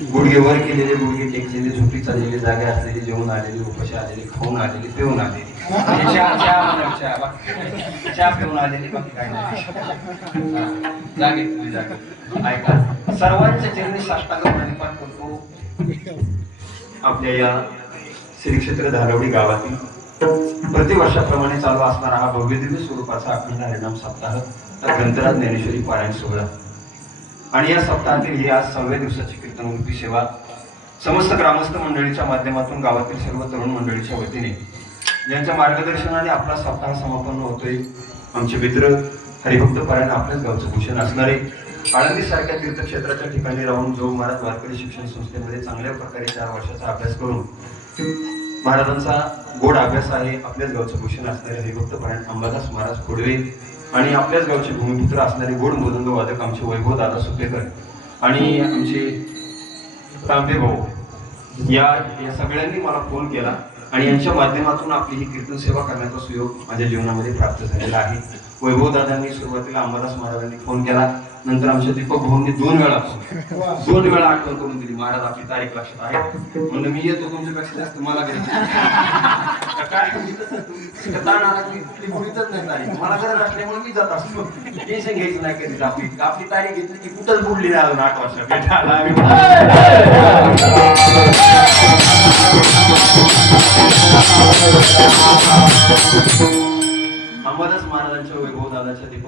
गुडघे वर केलेले गुडघे टेकलेले झोपी चाललेले जागे असलेले जेवण आलेले उपाशी आलेले खाऊन आलेले पिऊन आलेले. चहा पिऊन आलेले बाकी काय नाही. जागे तुम्ही जागे. ऐका. सर्वांच्या चरणी साष्टांग प्रणिपात करतो. आपल्या या श्री क्षेत्र धारवडी गावातील प्रतिवर्षाप्रमाणे चालू असणारा हा भव्य दिव्य स्वरूपाचा अखंड हरिणाम सप्ताह तर ग्रंथराज ज्ञानेश्वरी पारायण सोहळा. आणि या सप्ताहातील ही आज सहाव्या दिवसाची कीर्तनरूपी सेवा समस्त ग्रामस्थ मंडळीच्या माध्यमातून गावातील सर्व तरुण मंडळीच्या वतीने. ज्यांच्या मार्गदर्शनाने आपला सप्ताह समापन होतोय आमचे मित्र हरिभक्त परायण आपल्याच गावचं भूषण असणारे आळंदी सारख्या तीर्थक्षेत्राच्या ठिकाणी राहून जो महाराज वारकरी शिक्षण संस्थेमध्ये चांगल्या प्रकारे चार वर्षाचा अभ्यास करून महाराजांचा गोड अभ्यास आहे आपल्याच गावचं भूषण असणारे हरिभक्त परायण अंबादास महाराज खोडवे आणि आपल्याच गावचे भूमिपुत्र असणारे गोड मृदंग वादक आमचे वैभव दादा सुपेकर आणि आमचे तांबे भाऊ या या सगळ्यांनी मला फोन केला आणि यांच्या माध्यमातून आपली ही कीर्तन सेवा करण्याचा सुयोग माझ्या जीवनामध्ये प्राप्त झालेला आहे. वैभव दादांनी सुरुवातीला अंबादास महाराजांनी फोन केला. नंतर आमच्या दीपक भाऊंनी दोन वेळा दोन वेळा आठवण करून दिली महाराज आपली तारीख लक्षात आहे. म्हणून मी येतो तुमच्यापेक्षा जास्त मला गरज काय तारीख मला गरज असल्यामुळे मी जात असतो. टेन्शन घ्यायचं नाही कधीच आपली आपली तारीख घेतली की कुठंच बुडली नाही अजून आठ वर्ष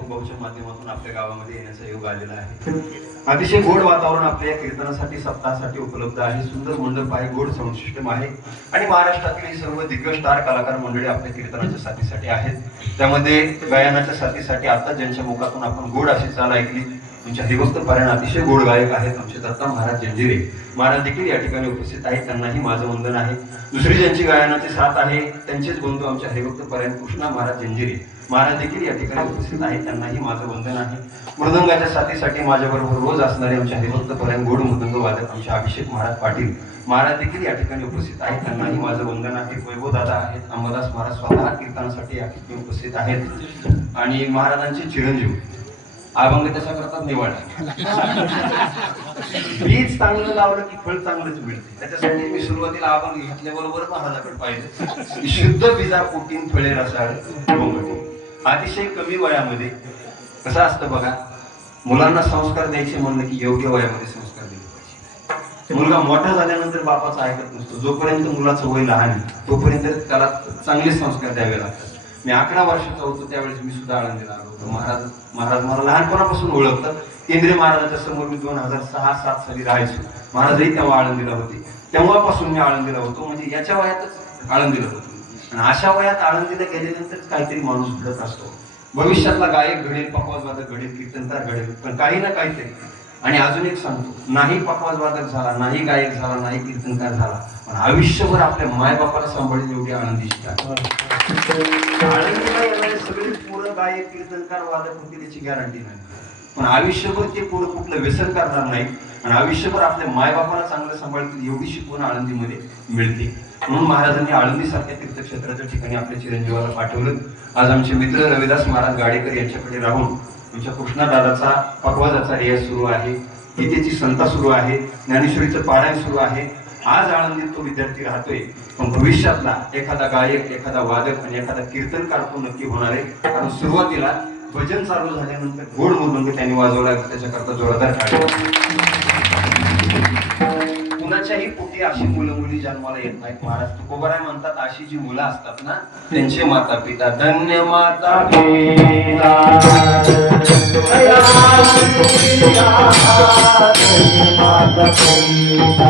भाऊच्या माध्यमातून आपल्या गावामध्ये येण्याचा योग आलेला आहे. अतिशय गोड वातावरण आपल्या या कीर्तनासाठी सप्ताहासाठी उपलब्ध आहे. सुंदर मंडप आहे गोड साऊंड सिस्टम आहे. आणि महाराष्ट्रातील सर्व दिग्गज स्टार कलाकार मंडळी आपल्या कीर्तनाच्या साथीसाठी आहेत. त्यामध्ये गायनाच्या साथीसाठी आता ज्यांच्या मुखातून आपण गोड अशी चाल ऐकली आमच्या हरिभक्त पारायण अतिशय गोड गायक आहेत आमचे दत्ता महाराज जंजिरे. महाराज देखील या ठिकाणी उपस्थित आहेत. त्यांनाही माझं वंदन आहे. दुसरी ज्यांची गायनाचे साथ आहे त्यांचेच बंधू आमचे हरिभक्त पारायण कृष्णा महाराज जंजिरे. महाराज देखील या ठिकाणी उपस्थित आहेत. त्यांनाही माझं वंदन आहे. मृदंगाच्या साथीसाठी माझ्याबरोबर रोज असणारे आमचे हरिभक्त पारायण गोड मृदंग वादक आमचे अभिषेक महाराज पाटील. महाराज देखील या ठिकाणी उपस्थित आहेत. त्यांनाही माझं वंदन आहे. वैभव दादा आहेत. अंबादास महाराज स्वतः कीर्तनासाठी या ठिकाणी उपस्थित आहेत. आणि महाराजांचे चिरंजीव. अभंग त्याच्याकरताच करतात निवड बीज चांगलं लावलं की फळ चांगलंच मिळते. त्याच्यासाठी मी सुरुवातीला अभंग घेतल्याबरोबर महाराजाकडे पाहिजे शुद्ध बीजा पोटीन फळे रसाळ अतिशय कमी वयामध्ये कसं असतं बघा मुलांना संस्कार द्यायचे म्हणलं की योग्य वयामध्ये संस्कार दिले पाहिजे. मुलगा मोठा झाल्यानंतर बापाचं ऐकत नसतो. जोपर्यंत मुलाचं वय लहान आहे तोपर्यंत त्याला चांगले संस्कार द्यावे लागतात. मी अकरा वर्षाचा होतो त्यावेळेस मी सुद्धा आळंदीला आलो होतो महाराज महाराज मला लहानपणापासून ओळखतं केंद्रीय महाराजांच्या समोर मी दोन हजार सहा सात साली राहायचो. महाराजही तेव्हा आळंदीला होते. तेव्हापासून मी आळंदीला होतो. म्हणजे याच्या वयातच आळंदीला होतो. आणि अशा वयात आळंदीला गेल्यानंतरच काहीतरी माणूस घडत असतो. भविष्यातला गायक घडेल पकवाजवादक घडेल कीर्तनकार घडेल पण काही ना काहीतरी. आणि अजून एक सांगतो नाही पकवाजवादक झाला नाही गायक झाला नाही कीर्तनकार झाला पण आयुष्यभर आपल्या मायबापाला सांभाळेल एवढी आनंदी आनंदीला येणारे सगळे पोरं गायक कीर्तनकार वादक होतील याची गॅरंटी नाही. पण आयुष्यभर ते पोरं कुठलं व्यसन करणार नाही आणि आयुष्यभर आपल्या मायबापाला चांगलं सांभाळतील एवढी शिकवण आळंदीमध्ये मिळते. म्हणून महाराजांनी आळंदी सारख्या तीर्थक्षेत्राच्या ठिकाणी आपल्या चिरंजीवाला पाठवलं. आज आमचे मित्र रविदास महाराज गाडेकर यांच्याकडे राहून आमच्या कृष्णदादाचा पकवाजाचा रियाज सुरू आहे. गीतेची संता सुरू आहे. ज्ञानेश्वरीचं पारायण सुरू आहे. आज आळंदीत तो विद्यार्थी राहतोय. पण भविष्यातला एखादा गायक एखादा वादक आणि एखादा कीर्तनकार तो नक्की होणार आहे. कारण सुरुवातीला भजन चालू झाल्यानंतर गोड मृदंग त्यांनी वाजवला त्याच्याकरता जोरदार कुणाच्याही पोटी अशी मुलं मुली जन्माला येत नाहीत महाराज. तुकोबराय म्हणतात अशी जी मुलं असतात ना त्यांचे माता पिता धन्य माता माता पिता